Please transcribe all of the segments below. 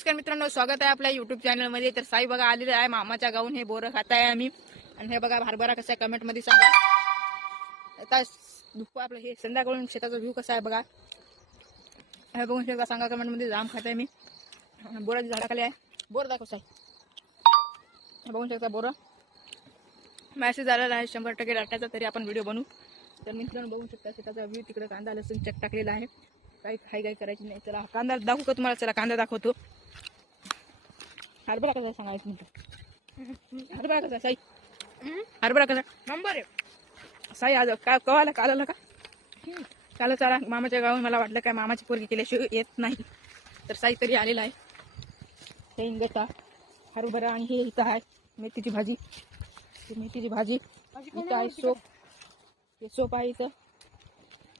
नमस्कार मित्रांनो स्वागत आहे आपल्या युट्यूब चॅनलमध्ये तर साई बघा आलेले आहे मामाच्या गाऊन. हे बोरं खात आहे आम्ही. आणि हे बघा हरभरा कसा आहे कमेंटमध्ये सांगा. आता दुप्प आपलं हे संध्याकाळून शेताचा व्ह्यू कसा आहे बघा. हे बघून शकता सांगा कमेंटमध्ये जाम खात आहे मी बोराच्या झाडाखाली आहे. बोर दाखव साई. बघू बघून शकता बोरं. मॅसेज आलेला आहे शंभर टक्के डाटाचा तरी आपण व्हिडिओ बनवू. तर मित्रांनो बघू शकता शेताचा व्ह्यू तिकडे कांदा लसूण चक टाकलेला आहे. काही काही काही करायची नाही. चला कांदा दाखवू का तुम्हाला? चला कांदा दाखवतो. हरभरा कसा सांगायचं म्हणतो हरभरा कसा साई? हरभरा कसा नंबर आहे साई आज का कवाला काल आला का? काल चला मामाच्या गावात मला वाटलं काय मामाची पोरगी केल्याशिवाय येत नाही. तर साई तरी आलेला आहे. शेंगटा हरभरा आणि हे इथं आहे. मेथीची भाजी. मेथीची भाजी. इथं आहे सोप. हे सोप आहे इथं.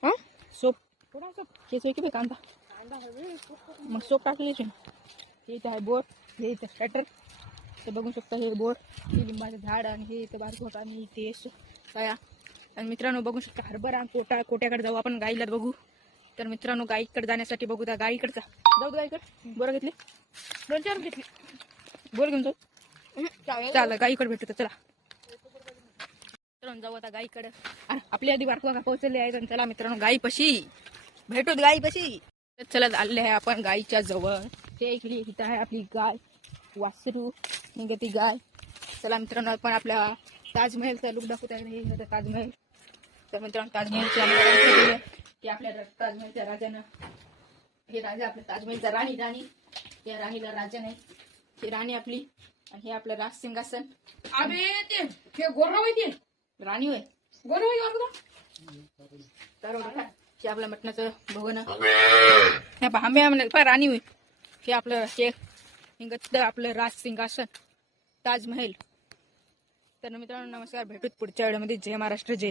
हा? सोप. हे सोप? किती कांदा? मग सोप टाकले हे इथं आहे बोर हे इथं शटर तर बघू शकता हे बोर हे लिंबाचं झाड आणि हे इथं बारक होतं आणि इथे सया आणि मित्रांनो बघू शकता हरभरा कोटा कोट्याकडे जाऊ आपण गाईला बघू. तर मित्रांनो गाईकडे जाण्यासाठी बघू त्या गाईकडचा. जाऊ गाईकडे. बोरं घेतले? दोन चार घेतली. बोर घेऊन जाऊ. चला गाईकडे भेटतो तर चला. मित्रांनो जाऊ आता गाईकडे. अरे आपली आधी बारको का पोहोचले आहे तर चला मित्रांनो गाईपाशी. भेटूत गाईपाशी. चला आले आहे आपण गाईच्या जवळ. ते इकडे इथं आहे आपली गाय वासरू निघे ती गाय. चला मित्रांनो आपण आपल्या ताजमहलचा लुक दाखवत आहे. ताजमहल. तर मित्रांनो ताजमहलची आम्ही राणी केली आहे. की आपल्या ताजमहलच्या राजानं. हे राजा आपल्या ताजमहलचा राणी राणी. या राणीला राजा नाही. ही राणी आपली. आणि हे आपलं राज सिंहासन. अबे ते हे गोरव आहे ते. राणी होय. गोरव आहे तर आपल्या मटणाचं भवन हे पहा पहा राणी होय. हे आपलं हे हिंगत आपलं राज सिंहासन ताजमहल. तर मित्रांनो नमस्कार. भेटूत पुढच्या वेळेमध्ये. जय महाराष्ट्र जय